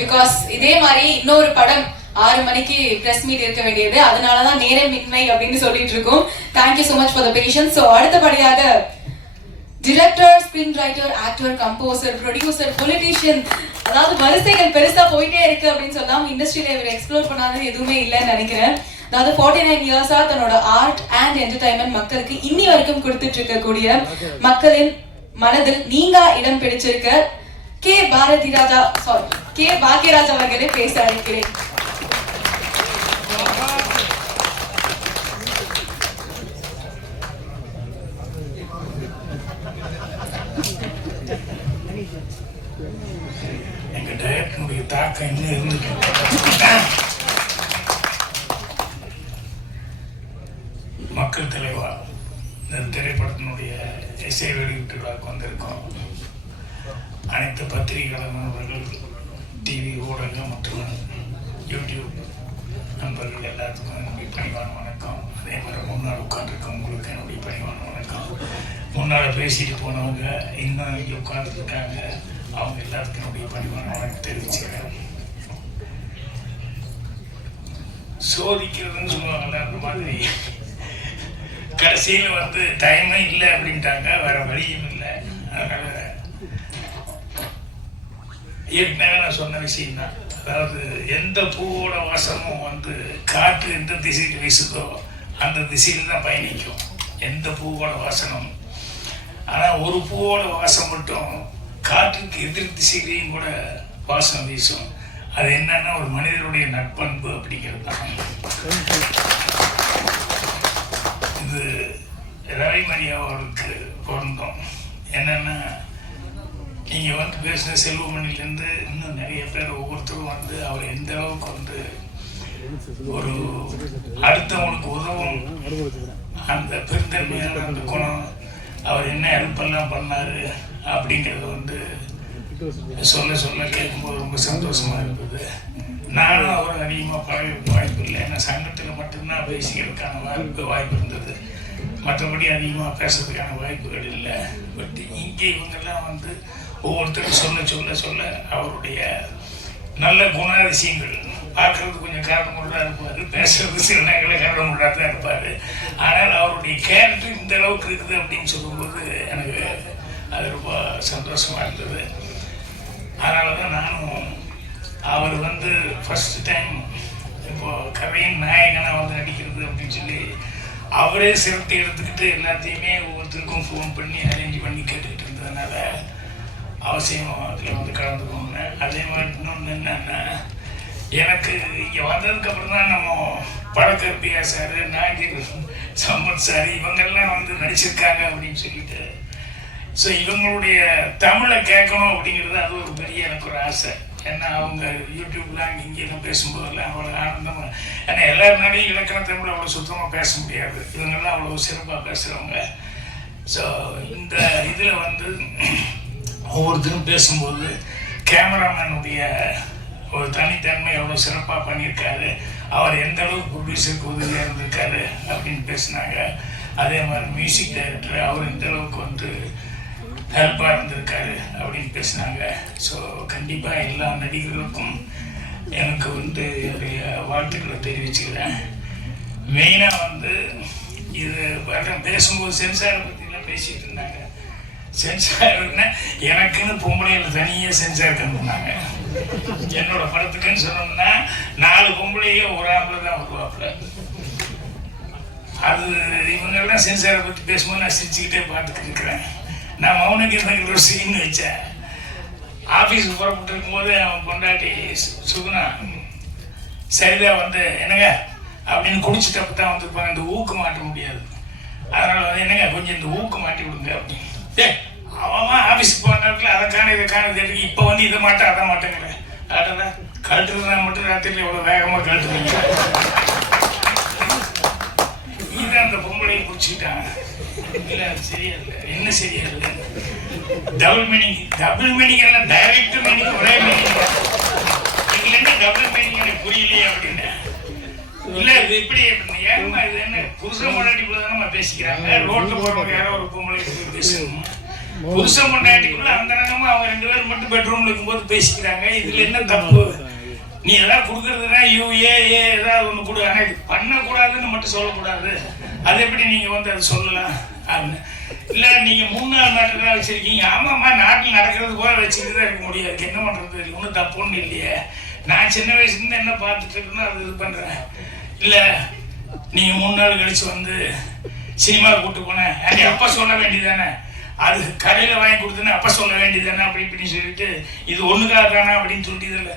Because இதே மாதிரி இன்னொரு படம் 6 மணிக்கு பிரஸ் மீட் இருக்க வேண்டியது, அதனாலதான் நேரமின்மை அப்படின்னு சொல்லிட்டு இருக்கோம். Thank you so much for the patience. So அடுத்தபடியாக director, screen writer, actor, composer, producer, politician, அதாவது வரிசைகள் பெருசா போயிட்டே இருக்கு அப்படின்னு சொல்லலாம். இண்டஸ்ட்ரியில இவர் எக்ஸ்ப்ளோர் பண்ணாதது எதுவுமே இல்லைன்னு நினைக்கிறேன். அதாவது 49 இயர்ஸா தன்னோட ஆர்ட் அண்ட் என்டர்டைன்மெண்ட் மக்களுக்கு இன்னி வரைக்கும் கொடுத்துட்டு இருக்கக்கூடிய மக்களின் மனதில் நீங்கா இடம் பிடிச்சிருக்க கே பாக்யராஜ் அவர்களே பேச அழைக்கிறேன். எங்க டைரக்டருடைய தாக்கம் என்ன இருந்துட்டு மக்கள் தலைவா இந்த திரைப்படத்தினுடைய இசை வெளியீட்டு விழாவுக்கு வந்திருக்கோம். அனைத்து பத்திரிகை நண்பர்கள், டிவி ஊடகம் மற்றும் யூடியூப் நண்பர்கள் எல்லாத்துக்கும் என்னுடைய பணிவான வணக்கம். அதே மாதிரி முன்னாள் உட்காந்துருக்கோம் உங்களுக்கு என்னுடைய பணிவான வணக்கம். முன்னால் பேசிட்டு போனவங்க இன்னும் இங்கே உட்காந்துருக்காங்க, அவங்க எல்லாத்துக்கும் என்னுடைய பணிவான வணக்கம் தெரிவிச்சுக்கிறேன். சோதிக்கிறதுன்னு சொல்லுவாங்கல்ல, அந்த மாதிரி கடைசியில் டைமே இல்லை அப்படின்ட்டாங்க, வேற வழியும் இல்லை. அதனால ஏற்கனவே நான் சொன்ன விஷயம் தான், அதாவது எந்த பூவோட வாசமும் காற்று எந்த திசைக்கு வீசுதோ அந்த திசையில் தான் பயணிக்கும் எந்த பூவோட வாசனம். ஆனால் ஒரு பூவோட வாசம் மட்டும் காற்றுக்கு எதிர் திசையிலையும் கூட வாசம் வீசும். அது என்னன்னா ஒரு மனிதனுடைய நட்பண்பு அப்படிங்கிறது தான். இது ரவிமரியா அவருக்கு பொருந்தோம். என்னன்னா நீங்கள் பேசின செல்வமணிலேருந்து இன்னும் நிறைய பேர் ஒவ்வொருத்தரும் அவர் எந்த அளவுக்கு ஒரு அடுத்தவங்களுக்கு உதவும் அந்த பெருந்தன்மையான அந்த குணம், அவர் என்ன ஹெல்ப்பெல்லாம் பண்ணார் அப்படிங்கிறது சொல்ல சொல்ல கேட்கும்போது ரொம்ப சந்தோஷமாக இருந்தது. நானும் அவர் அதிகமாக பழக வாய்ப்பு இல்லை, ஏன்னா சங்கத்தில் மட்டும்தான் பேசிக்கிறதுக்கான வாய்ப்பு இருந்தது, மற்றபடி அதிகமாக பேசுறதுக்கான வாய்ப்புகள் இல்லை. பட் இங்கே இவங்கெல்லாம் ஒவ்வொருத்தரும் சொல்ல சொல்ல சொல்ல அவருடைய நல்ல குணாதிசயங்கள் பார்க்கறது கொஞ்சம் காரணமுள்ளதாக இருப்பார், பேசுறது சில நேரங்களில் காரணமுள்ளதாக தான் இருப்பார். ஆனால் அவருடைய கேரக்டர் இந்த அளவுக்கு இருக்குது அப்படின்னு சொல்லும்போது எனக்கு அது ரொம்ப சந்தோஷமாக இருந்தது. அதனால தான் நானும் அவர் ஃபர்ஸ்ட் டைம் இப்போ கதையின் நாயகனாக நடிக்கிறது அப்படின்னு சொல்லி அவரே சிரத்தை எடுத்துக்கிட்டு எல்லாத்தையுமே ஒவ்வொருத்தருக்கும் ஃபோன் பண்ணி அரேஞ்ச் பண்ணி கேட்டுக்கிட்டு இருந்ததுனால அவசியம் அதில் கலந்துக்கோங்க. அதே மாதிரி இன்னொன்று என்னன்னா, எனக்கு இங்கே வந்ததுக்கப்புறம் தான் நம்ம பழக்கற்பியா சார், நாகீர் சம்பத் சார் இவங்கெல்லாம் நடிச்சிருக்காங்க அப்படின்னு சொல்லிட்டு, ஸோ இவங்களுடைய தமிழை கேட்கணும் அப்படிங்கிறது அது ஒரு பெரிய எனக்கு ஒரு ஆசை. ஏன்னா அவங்க யூடியூப்ல அங்கே இங்கேயும் பேசும்போதெல்லாம் அவ்வளோ ஆனந்தமாக, ஏன்னா எல்லாருனாலையும் இலக்கண தமிழ் அவ்வளோ சுத்தமாக பேச முடியாது, இவங்கெல்லாம் அவ்வளோ சிறப்பாக பேசுகிறவங்க. ஸோ இந்த இதில் ஒவ்வொருத்தரும் பேசும்போது கேமராமேனுடைய ஒரு தனித்தன்மை எவ்வளோ சிறப்பாக பண்ணியிருக்காரு, அவர் எந்த அளவுக்கு ப்ரொடியூசருக்கு உதவியாக இருந்திருக்காரு அப்படின்னு பேசினாங்க. அதே மாதிரி மியூசிக் டைரக்டர் அவர் இந்த அளவுக்கு ஹெல்ப்பாக இருந்திருக்காரு அப்படின்னு பேசினாங்க. ஸோ கண்டிப்பாக எல்லா நடிகர்களுக்கும் எனக்கு என்னுடைய வாழ்த்துக்களை தெரிவிச்சுக்கிறேன். மெயினாக இது பேசும்போது சென்சாரை பற்றிலாம் பேசிகிட்டு இருந்தாங்க. சென்சார்னா எனக்குன்னு பொம்பளையில் தனியாக சென்சார் கண்டுனாங்க. என்னோட படத்துக்குன்னு சொன்னோம்னா 4 பொம்பளையே ஒரு ஆம்பளை தான் வருவாப்புல. அது இவங்கெல்லாம் சென்சாரை பற்றி பேசும்போது நான் சிரிச்சுக்கிட்டே பார்த்துக்கிட்டு இருக்கிறேன். நான் மௌனகீதங்கிற ஒரு சீன் வச்சேன். ஆஃபீஸுக்கு புறப்பட்டு இருக்கும்போது அவன் பொண்டாட்டி சுகுணா சரிதா என்னங்க அப்படின்னு குடிச்சிட்டப்ப தான் வந்திருப்பாங்க, இந்த ஊக்கு மாட்ட முடியாது, அதனால என்னங்க கொஞ்சம் இந்த ஊக்கு மாட்டி விடுங்க அப்படின்னு. அவன் ஆஃபீஸுக்கு போன நேரத்தில் அதை காண இதை காண தெரியும், இப்போ இதை மாட்டேன் அதை மாட்டேங்கிற ஆட்டல கழட்டுறதுனா மட்டும் ராத்திரியில் எவ்வளோ வேகமாக கழட்டுறீங்க. இதை அந்த பொம்பளையை குடிச்சுக்கிட்டாங்க. இல்லை சரியா இல்லை, என்ன சரியா இல்லை, டபுள் மீனிங் எல்லாம் டைரக்ட் மீனிங் ஒரே மீனிங், இதுல என்ன டபுள் மீனிங் எனக்கு புரியலையே அப்படின்னு. இல்ல இது இப்படி ஏமா இது என்ன புருஷ முன்னாடி நம்ம பேசிக்கிறாங்க, ரோட்ல போறவங்க யாரோ ஒரு பொம்பளை பேசணும், புருஷன் பொண்டாட்டிக்குள்ள அந்த நேரமும் அவங்க 2 பேரும் மட்டும் பெட்ரூம்ல இருக்கும்போது பேசிக்கிறாங்க. இதுல என்ன தப்பு? நீ ஏதாவது கொடுக்கறதுனா ஏதாவது ஒண்ணு கொடு, ஆனா இது பண்ணக்கூடாதுன்னு மட்டும் சொல்லக்கூடாது. அது எப்படி நீங்க வந்து அதை சொல்லலாம்? இல்ல நீங்க 3 நாள் நாட்டு தான் வச்சிருக்கீங்க. ஆமாம்மா, நாட்டில் நடக்கிறது போல வச்சுக்கிட்டு தான் இருக்க முடியாது. என்ன பண்றது? ஒன்றும் தப்பு ஒன்றும் இல்லையே. நான் சின்ன வயசுல இருந்து என்ன பார்த்துட்டு இருக்கணும் அது இது பண்றேன். இல்ல நீங்க 3 நாள் கழிச்சு வந்து சினிமா கூட்டு போனேன், அப்ப சொல்ல வேண்டியதானே? அது கடையில வாங்கி கொடுத்தேன்னு அப்ப சொல்ல வேண்டியதானே? அப்படி இப்படின்னு சொல்லிட்டு இது ஒண்ணுக்காக தானே அப்படின்னு சொல்லிட்டு இல்லை.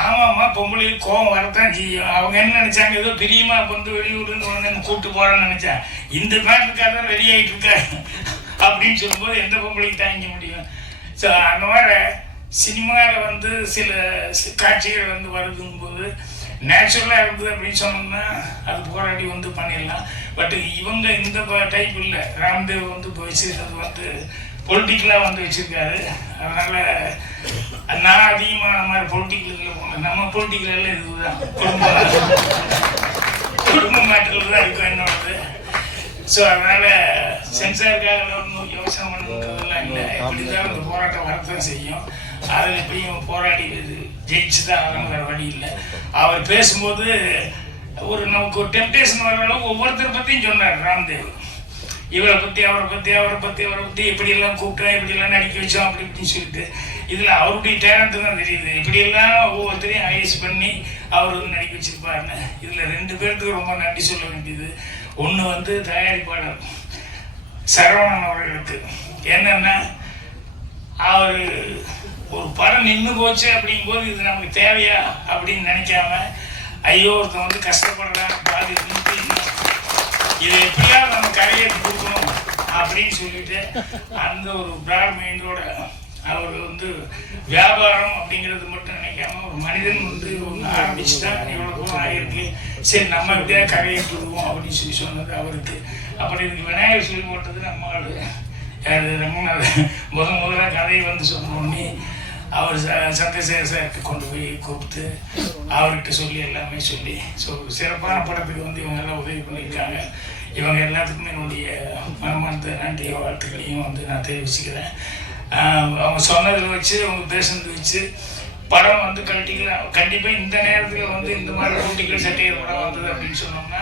ஆமாம்மா, பொம்பளைக்கு கோவம் வரத்தான் செய்யும். அவங்க என்ன நினைச்சாங்க, ஏதோ பிரியமா வந்து வெளியூர்ல வந்து கூப்பிட்டு போறேன்னு நினைச்சா, இந்த நாட்டுக்காக தான் ரெடி ஆகிட்டு இருக்காரு அப்படின்னு சொல்லும்போது எந்த பொம்பளைக்கு தாங்கிக்க முடியும்? ஸோ அந்த மாதிரி சினிமாவில் வந்து சில காட்சிகள் வந்து வருதுங்கும் போது நேச்சுரலாக இருந்தது அப்படின்னு சொன்னோம்னா அது போராடி வந்து பண்ணிடலாம். பட் இவங்க இந்த டைப் இல்லை. ராம்தேவ் வந்து இப்போ வச்சிருக்கிறது வந்து பொலிட்டிக்கலாக வந்து வச்சிருக்காரு. அதனால நான் அதிகமாக அந்த மாதிரி பொலிட்டிக்கலுக்குள்ள போனேன். நம்ம பொலிட்டிக்கல இதுதான் குடும்ப மேட்டரில் தான் இருக்கும் என்னோடது. ஸோ அதனால சென்சாருக்காக ஒன்றும் யோசனை பண்ணுறதெல்லாம் இல்லை. எப்படிதான் அந்த போராட்டம் வரத்தான் செய்யும். அதில் எப்படியும் போராடி ஜெயிச்சு தான் ஆகணும், வேறு வழி இல்லை. அவர் பேசும்போது நமக்கு ஒரு டெம்டேஷன் வர அளவுக்கு ஒவ்வொருத்தரை பற்றியும் சொன்னார் ராம்தேவ். இவரை பற்றி அவரை பற்றி எப்படியெல்லாம் கூப்பிட்டா எப்படியெல்லாம் நடிக்க வச்சோம் அப்படி இப்படின்னு சொல்லிட்டு இதில் அவருடைய டேலண்ட் தான் தெரியுது. இப்படியெல்லாம் ஒவ்வொருத்தரையும் ஐஎஸ் பண்ணி அவர் வந்து நடிக்க வச்சிருப்பாருன்னு. இதில் 2 பேருக்கு ரொம்ப நன்றி சொல்ல வேண்டியது. ஒன்று வந்து தயாரிப்பாளர் சரவணன் அவர்களுக்கு. என்னன்னா அவர் ஒரு படம் நின்று போச்சு அப்படிங்கும்போது இது நமக்கு தேவையா அப்படின்னு நினைக்காம, ஐயோ ஒருத்தன் வந்து கஷ்டப்படுறான் பாதி நின்று இதை எப்படியாவது நம்ம கரையேற்றி கொடுக்கணும் அப்படின்னு சொல்லிட்டு அந்த ஒரு பிராட் மைண்டோட அவர் வந்து வியாபாரம் அப்படிங்கிறது மட்டும் நினைக்காம ஒரு மனிதன் வந்து ஒன்று ஆரம்பிச்சுட்டா இவ்வளோ தூரம் ஆகிருக்கு, சரி நம்ம எப்படியா கரையேற்றி விடுவோம் அப்படின்னு சொல்லி சொன்னது அவருக்கு. அப்புறம் இதுக்கு விநாயகர் சொல்லி போட்டது நம்ம ஆளு யார் ரங்கநாதன் முதலாக கதையை வந்து சொன்னோடனே அவர் சந்திரசேகர் சாருக்கு கொண்டு போய் கூப்பிட்டு அவர்கிட்ட சொல்லி எல்லாமே சொல்லி ஸோ சிறப்பான படத்துக்கு வந்து இவங்க எல்லாம் உதவி பண்ணியிருக்காங்க. இவங்க எல்லாத்துக்குமே என்னுடைய மனமார்ந்த நன்றிய வாழ்த்துக்களையும் வந்து நான் தெரிவிச்சுக்கிறேன். அவங்க சொன்னதில் வச்சு அவங்க பேசுனது வச்சு படம் வந்து கண்டிப்பாக இந்த நேரத்தில் வந்து இந்த மாதிரி போட்டிகள் சட்டையர் படம் வந்தது அப்படின்னு சொன்னோம்னா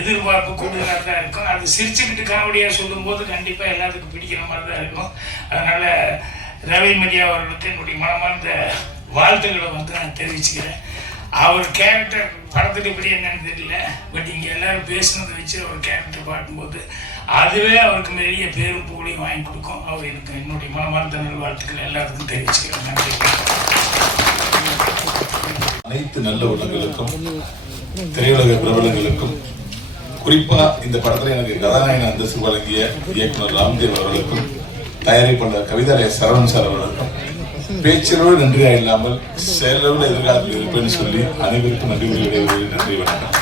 எதிர்பார்ப்பு கூடுதலாக தான் இருக்கும். அது சிரிச்சுக்கிட்டு காமெடியாக சொல்லும்போது கண்டிப்பாக எல்லாத்துக்கும் பிடிக்கிற மாதிரி தான் இருக்கும். அதனால் ரவி மரியா அவர்களுக்கு என்னுடைய மனமார்ந்த வாழ்த்துக்களை வந்து நான் தெரிவிச்சுக்கிறேன். அவர் கேரக்டர் படத்துக்கு எப்படி என்னன்னு தெரியல, பட் இங்கே எல்லாரும் பேசுனதை வச்சு அவர் கேரக்டர் பார்க்கும்போது அதுவே அவருக்கு பெரிய பேரும் புகழையும் வாங்கி கொடுக்கும். அவர் எனக்கு என்னுடைய மனமார்ந்த வாழ்த்துக்கள் எல்லாருக்கும் தெரிவிச்சுக்கிறேன். நன்றி. அனைத்து நல்ல உள்ளங்களுக்கும் திரையுலக பிரபலங்களுக்கும் குறிப்பா இந்த படத்துல எனக்கு கதாநாயகன் அந்தஸ்து வழங்கிய இயக்குனர் ராம்தேவ் அவர்களுக்கும் தயாரிப்பாளர் கவிதாலய சரவணன் சார் அவர்களுக்கும் பேச்சளவு நன்றியா இல்லாமல் செயலளவில் எதிர்காலத்தில் இருப்பேன்னு சொல்லி அனைவருக்கும் நன்றி. நன்றி, வணக்கம்.